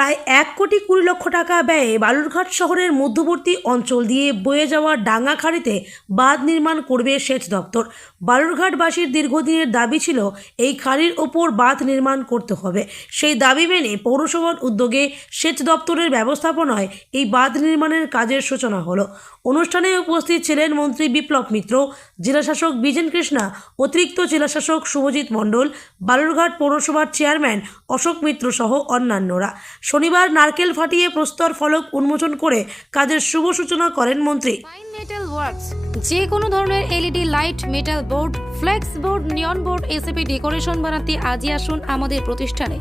প্রায় এক কোটি কুড়ি লক্ষ টাকা ব্যয়ে বালুরঘাট শহরের মধ্যবর্তী অঞ্চল দিয়ে বয়ে যাওয়া ডাঙ্গাখাড়িতে বাঁধ নির্মাণ করবে সেচ দপ্তর। বালুরঘাটবাসীর দীর্ঘদিনের দাবি ছিল, এই খাড়ির ওপর বাঁধ নির্মাণ করতে হবে। সেই দাবি মেনে পৌরসভার উদ্যোগে সেচ দপ্তরের ব্যবস্থাপনায় এই বাঁধ নির্মাণের কাজের সূচনা হলো। অনুষ্ঠানে উপস্থিত ছিলেন মন্ত্রী বিপ্লব মিত্র, জেলাশাসক বিজেন কৃষ্ণা, অতিরিক্ত জেলাশাসক শুভজিৎ মণ্ডল, বালুরঘাট পৌরসভার চেয়ারম্যান অশোক মিত্র সহ অন্যান্যরা। শনিবার নারকেল ফাটিয়ে প্রস্তর ফলক উন্মোচন করে কাজের শুভ সূচনা করেন মন্ত্রী। ফাইন মেটাল ওয়ার্কস যে কোনো ধরনের LED light metal board flex board neon board ACP decoration বানাতে আজই আসুন আমাদের প্রতিষ্ঠানে।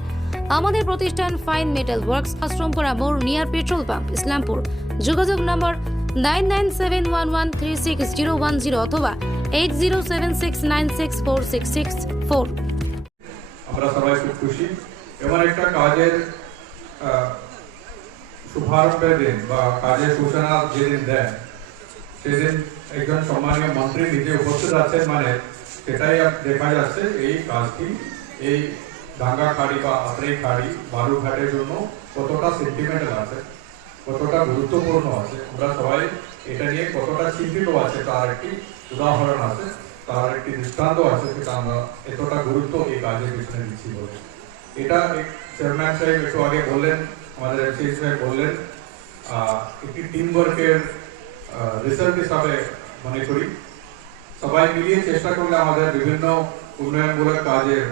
আমাদের প্রতিষ্ঠান ফাইন মেটাল ওয়ার্কস আশ্রমপুরা মোড় নিয়ার পেট্রোল পাম্প ইসলামপুর। যোগাযোগ number nine nine seven one one three six zero one zero অথবা eight zero seven six nine six four six six four আমরা সবাই খুব খুশি। এমন একটা কাজের শুভারম্ভের দিন বা কাজের সূচনা যেদিন দেন, সেদিন একজন সম্মানীয় মন্ত্রী নিজে উপস্থিত আছেন মানে সেটাই দেখা যাচ্ছে এই কাজটি, এই ডাঙ্গা খাড়ি বা আত্রেই খাড়ি বালুঘাটের জন্য কতটা সেন্টিমেন্টাল আছে, কতটা গুরুত্বপূর্ণ আছে, আমরা সবাই এটা নিয়ে কতটা চিন্তিত আছে, তার একটি উদাহরণ আছে, তার একটি দৃষ্টান্ত আছে, সেটা আমরা এতটা গুরুত্ব এই কাজের পিছনে দিচ্ছি বলে। এটা চেয়ারম্যান সাহেব একটু আগে বললেন আমাদের এমসি বললেন একটি টিম ওয়ার্কের রিসার্চ হিসাবে মনে করি। সবাই মিলিয়ে চেষ্টা করলে আমাদের বিভিন্ন উন্নয়নমূলক কাজের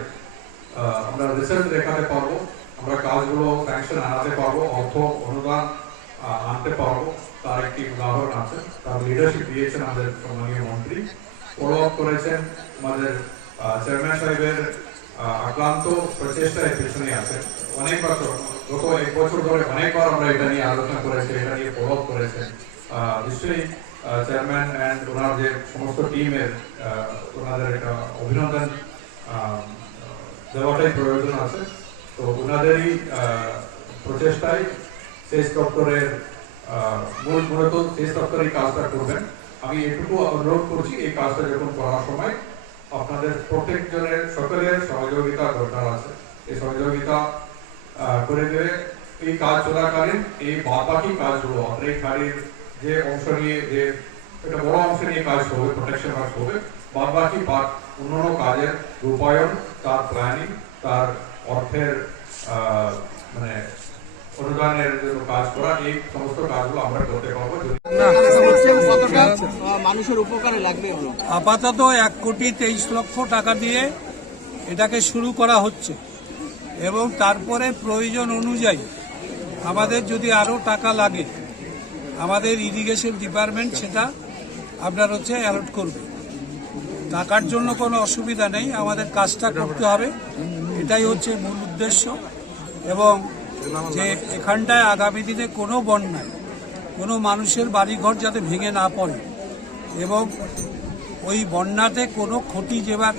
আমরা রিসার্চ দেখাতে পারব, আমরা কাজগুলো স্যাংশন আনাতে পারব, অর্থ, অনুদান আনতে পারব। তার একটি উদাহরণ আছে, তার লিডারশিপ দিয়েছেন আমাদের সম্মানীয় মন্ত্রী। ফলো আপ করেছেন আমাদের চেয়ারম্যান সাহেবের আক্রান্ত প্রচেষ্টা পেছনে আছে অনেকবার তো গত এক বছর ধরে অনেকবার আমরা এটা নিয়ে আলোচনা করেছি, এটা নিয়ে ফলো আপ করেছেন নিশ্চয়ই চেয়ারম্যান অ্যান্ড ওনার যে সমস্ত টিমের ওনাদের একটা অভিনন্দন দেওয়াটাই প্রয়োজন আছে। তো ওনাদেরই প্রচেষ্টায় সেচ দপ্তরের মূল মূলত সেচ দপ্তরই কাজটা করবেন। আমি এটুকু অনুরোধ করছি, এই কাজটা যখন করার সময় আপনাদের প্রত্যেকজনের সকলের সহযোগিতা দরকার আছে। এই সহযোগিতা করে দেবে এই কাজ চলাকালীন এই বাকি কাজগুলো আপনার এই খাড়ির যে অংশ নিয়ে যে একটা বড় অংশ নিয়ে কাজ হবে প্রোটেকশন কাজ হবে বাদ বাকি পার্ট অন্যান্য কাজের রূপায়ণ তার প্ল্যানিং তার অর্থের আহ, মানে অনুদানের জন্য কাজ করা এই সমস্ত কাজগুলো আমরা করতে পারব। মানুষের উপকারে লাগবে আপাতত এক কোটি তেইশ লক্ষ টাকা দিয়ে এটাকে শুরু করা হচ্ছে। এবং তারপরে প্রয়োজন অনুযায়ী আমাদের যদি আরও টাকা লাগে, আমাদের ইরিগেশন ডিপার্টমেন্ট সেটা আপনার হচ্ছে অ্যালট করবে। টাকার জন্য কোনো অসুবিধা নেই, আমাদের কাজটা করতে হবে। এটাই হচ্ছে মূল উদ্দেশ্য। এবং যে এখানটায় আগামী দিনে কোনো বন্যায়, কোনো মানুষের বাড়িঘর যাতে ভেঙে না পড়ে, এবং ওই বন্যাতে কোনো ক্ষতি যেবার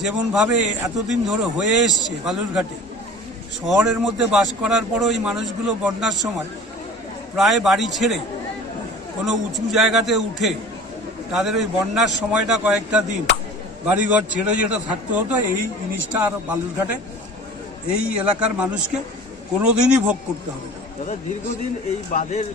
যেমনভাবে এতদিন ধরে হয়ে এসছে বালুরঘাটে শহরের মধ্যে বাস করার পরও ওই মানুষগুলো বন্যার সময় প্রায় বাড়ি ছেড়ে কোনো উঁচু জায়গাতে উঠে তাদের ওই বন্যার সময়টা কয়েকটা দিন বাড়িঘর ছেড়ে যেটা থাকতে হতো, এই জিনিসটা আর বালুরঘাটে, এই এলাকার মানুষকে কোনোদিনই ভোগ করতে হবে দাদা, দীর্ঘদিন এই বাঁধের